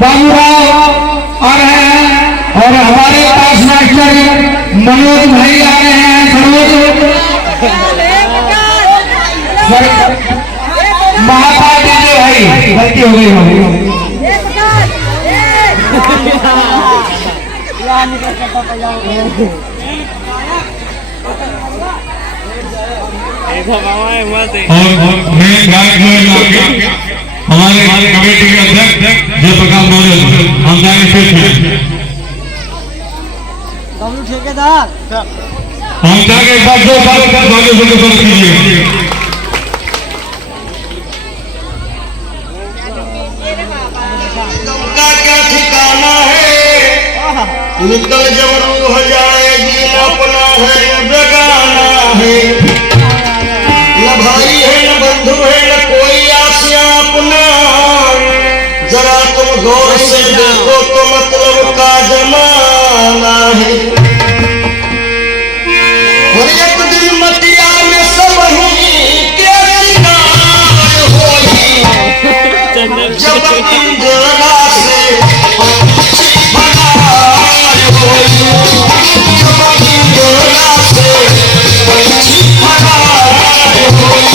बाबूराव आ रहे हैं और हमारे पास मास्टर मनोज भाई आ रहे हैं। महापा डीजे भाई गलती हो गई होगी। और मैं गायक हमारे कमेटी के अध्यक्ष जयप्रकाश मौर्य हम जाएंगे ठेकेदार हम जाके एक बार दो बार कीजिए। क्या ठिकाना है निकल जब रूह जाएगी अपना है बेगाना है न भाई है न बंधु है न कोई आसिया अपना जरा तुम गौर से देखो तो मतलब का जमाना है और एक दिन मटिया में सब ही के शिकार होई जब जला से फरार होई जब जला से फरार होई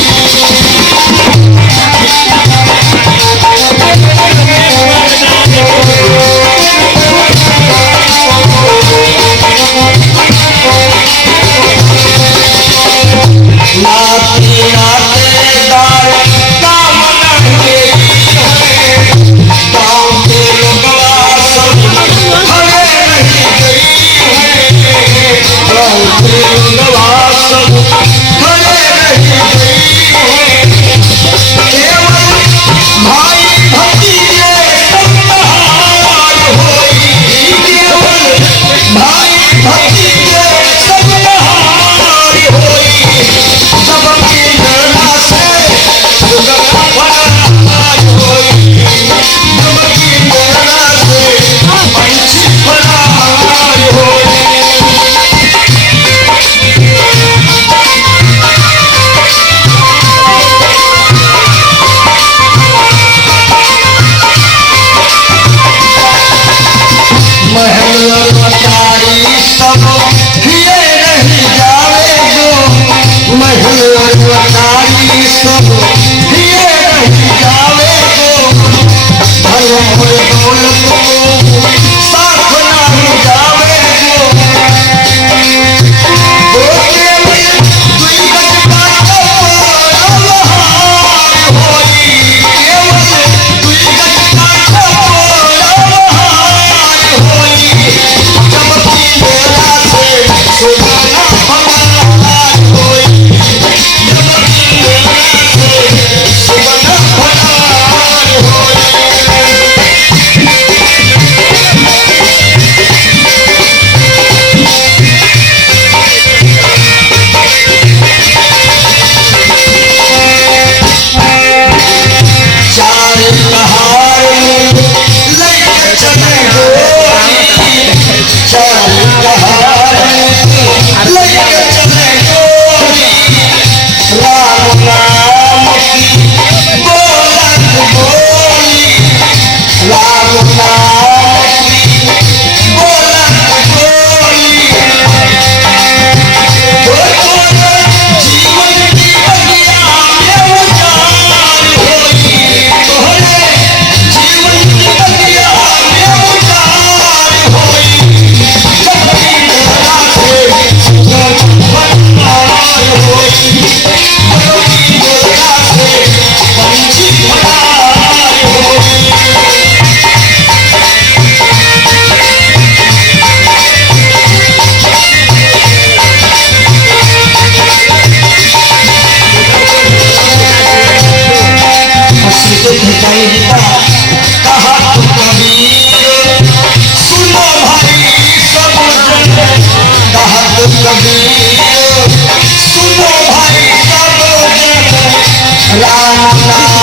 राम